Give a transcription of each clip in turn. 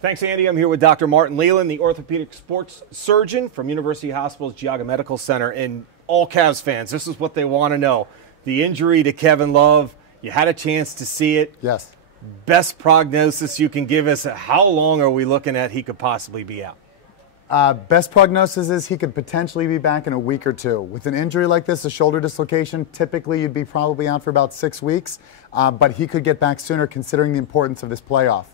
Thanks, Andy. I'm here with Dr. Martin Leland, the orthopedic sports surgeon from University Hospital's Geauga Medical Center. And all Cavs fans, this is what they want to know. The injury to Kevin Love, you had a chance to see it. Yes. Best prognosis you can give us, how long are we looking at he could possibly be out? Best prognosis is he could potentially be back in a week or two. With an injury like this, a shoulder dislocation, typically you'd be probably out for about 6 weeks, but he could get back sooner considering the importance of this playoff.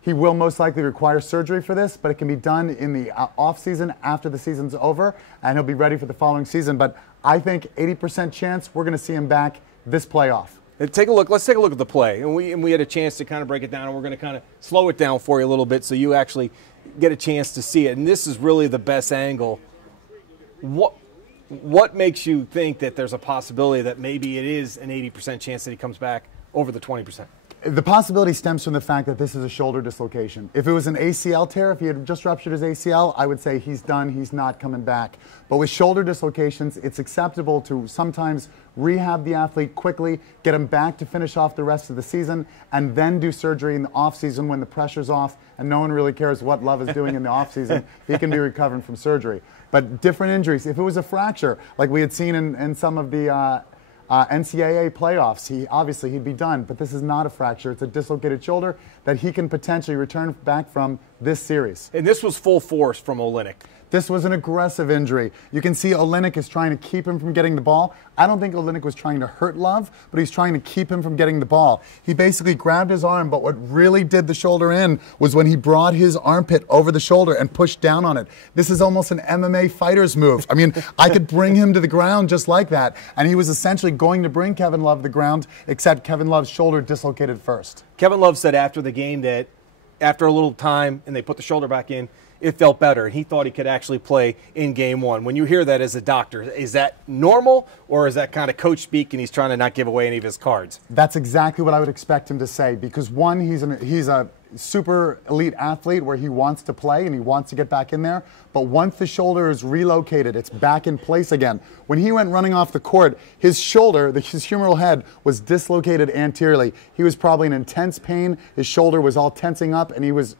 He will most likely require surgery for this, but it can be done in the off-season after the season's over, and he'll be ready for the following season. But I think 80% chance we're going to see him back this playoff. Let's take a look at the play. And we had a chance to kind of break it down, and we're going to kind of slow it down for you a little bit so you actually get a chance to see it. And this is really the best angle. What makes you think that there's a possibility that maybe it is an 80% chance that he comes back over the 20%? The possibility stems from the fact that this is a shoulder dislocation. If it was an ACL tear, if he had just ruptured his ACL, I would say he's done, he's not coming back. But with shoulder dislocations, it's acceptable to sometimes rehab the athlete quickly, get him back to finish off the rest of the season, and then do surgery in the off-season when the pressure's off and no one really cares what Love is doing in the off-season. He can be recovering from surgery. But different injuries, if it was a fracture, like we had seen in some of the NCAA playoffs, he'd be done, but this is not a fracture. It's a dislocated shoulder that he can potentially return back from this series. And this was full force from Olynyk. This was an aggressive injury. You can see Olynyk is trying to keep him from getting the ball. I don't think Olynyk was trying to hurt Love, but he's trying to keep him from getting the ball. He basically grabbed his arm, but what really did the shoulder in was when he brought his armpit over the shoulder and pushed down on it. This is almost an MMA fighter's move. I mean, I could bring him to the ground just like that, and he was essentially going to bring Kevin Love to the ground, except Kevin Love's shoulder dislocated first. Kevin Love said after the game that after a little time and they put the shoulder back in, it felt better, and he thought he could actually play in Game 1. When you hear that as a doctor, is that normal, or is that kind of coach speak and he's trying to not give away any of his cards? That's exactly what I would expect him to say, because one, he's a super elite athlete where he wants to play and he wants to get back in there, but once the shoulder is relocated, it's back in place again. When he went running off the court, his shoulder, his humeral head, was dislocated anteriorly. He was probably in intense pain, his shoulder was all tensing up, and he was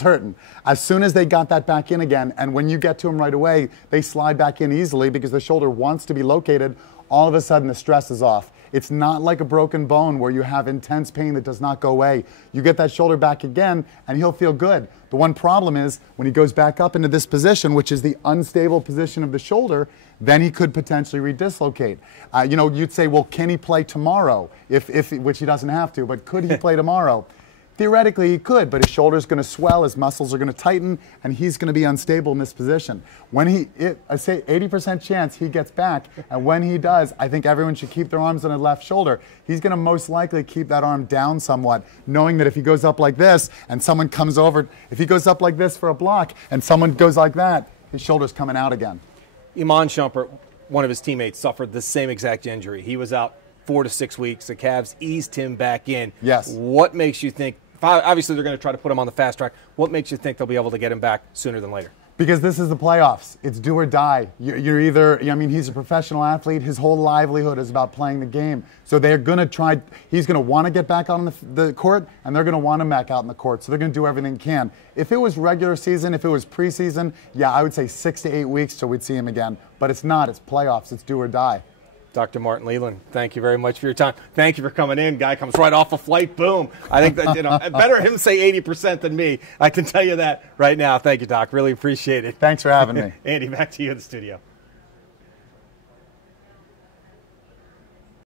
hurting. As soon as they got that back in again, and when you get to him right away, they slide back in easily because the shoulder wants to be located, all of a sudden the stress is off. It's not like a broken bone where you have intense pain that does not go away. You get that shoulder back again, and he'll feel good. The one problem is when he goes back up into this position, which is the unstable position of the shoulder, then he could potentially redislocate. You'd say, well, can he play tomorrow? Which he doesn't have to, but could he play tomorrow? Theoretically, he could, but his shoulder's going to swell, his muscles are going to tighten, and he's going to be unstable in this position. I say 80% chance he gets back, and when he does, I think everyone should keep their arms on his left shoulder. He's going to most likely keep that arm down somewhat, knowing that if he goes up like this and someone comes over, if he goes up like this for a block and someone goes like that, his shoulder's coming out again. Iman Shumpert, one of his teammates, suffered the same exact injury. He was out 4 to 6 weeks. The Cavs eased him back in. Yes. What makes you think? Obviously, they're going to try to put him on the fast track. What makes you think they'll be able to get him back sooner than later? Because this is the playoffs. It's do or die. He's a professional athlete. His whole livelihood is about playing the game. So they're going to try, he's going to want to get back on the court, and they're going to want him back out in the court. So they're going to do everything they can. If it was regular season, if it was preseason, yeah, I would say 6 to 8 weeks till we'd see him again. But it's not. It's playoffs. It's do or die. Dr. Martin Leland, thank you very much for your time. Thank you for coming in. Guy comes right off a flight, boom. I think that, better him say 80% than me. I can tell you that right now. Thank you, Doc. Really appreciate it. Thanks for having me. Andy, back to you in the studio.